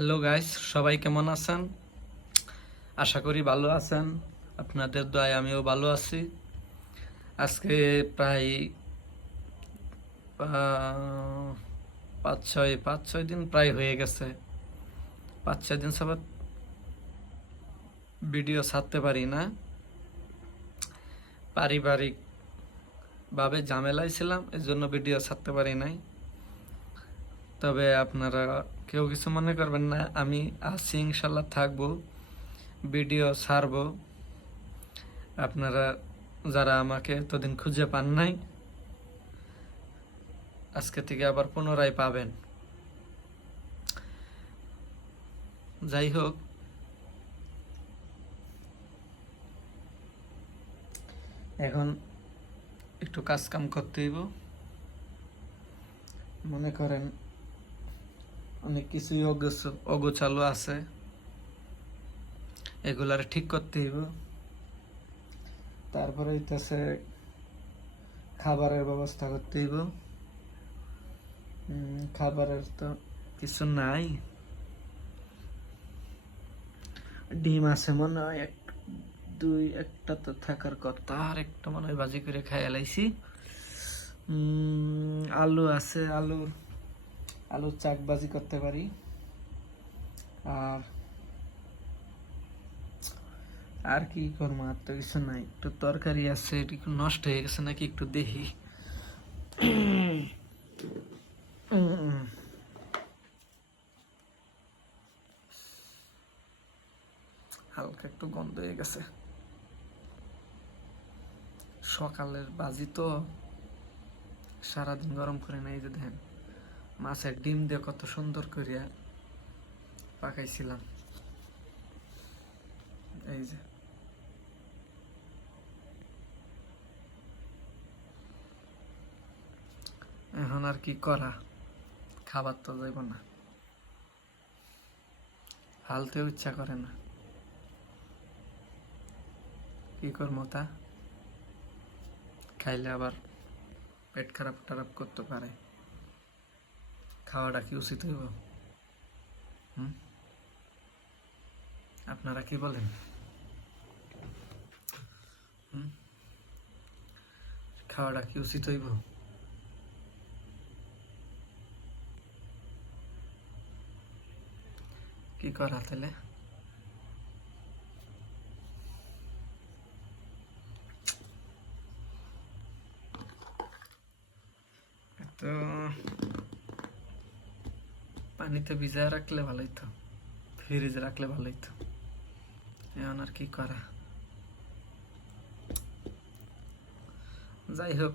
Hello guys, সবাই কেমন আছেন? আশা করি ভালো আছেন। আপনাদের দয়ায় আমিও ভালো আছি। আজকে প্রায় আহ, পাঁচ ছয় দিন প্রায় হয়ে গেছে। 5-6 দিন সবাই ভিডিও ছাড়তে পারি না। পারিবারিক ভাবে ঝামেলায় ছিলাম, এই জন্য ভিডিও ছাড়তে পারি নাই। তবে আপনারা কেউ কিছু মনে করবেন না, আমি আছি, ইনশাল্লাহ থাকবো, ভিডিও ছাড়বো। আপনারা যারা আমাকে এতদিন খুঁজে পান নাই, আজকে থেকে আবার পুনরায় পাবেন। যাই হোক, এখন একটু কাজ কাম করতে হইব। মনে করেন অনেক কিছুই অগোছালো আছে, এগুলার ঠিক করতে হইব। তারপরে হইতেছে খাবারের ব্যবস্থা করতে হইব। খাবারের তো কিছু নাই, ডিম আছে মনে হয় একটা তো থাকার কথা, আর একটা মনে হয় ভাজি করে খাই লাইছি। আলু আছে, আলুর চাক ভাজি করতে পারি। আর আর কি করবো, আর তো কিছু নাই। একটু তরকারি আছে, এটা একটু নষ্ট হয়ে গেছে নাকি একটু দেখি। হালকা একটু গন্ধ হয়ে গেছে। সকালের বাজি তো সারাদিন গরম করে নাই, যে দেখেন মাছের ডিম দিয়ে কত সুন্দর করিয়া পাকাইছিলাম। এই যে এখন আর কি করা, খাবার তো যাইব না, হালতেও ইচ্ছা করে না। কি করবো তা, খাইলে আবার পেট খারাপ টারাপ করতে পারে। খাওয়াটা কি উচিত হইব? আপনারা কি বলেন? খাওয়াটা কি উচিত হইব? কি করা তাহলে? তো পানিতে ভিজায় রাখলে ভালোই তো, ফ্রিজে রাখলে ভালোই তো। এখন আর কি করা। যাই হোক,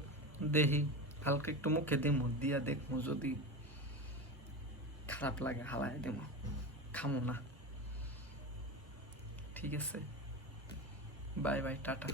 দেখি হালকা একটু মুখে দিমু, দিয়া দেখবো, যদি খারাপ লাগে হালায় দিমু, খামো না। ঠিক আছে, বাই বাই, টাটা।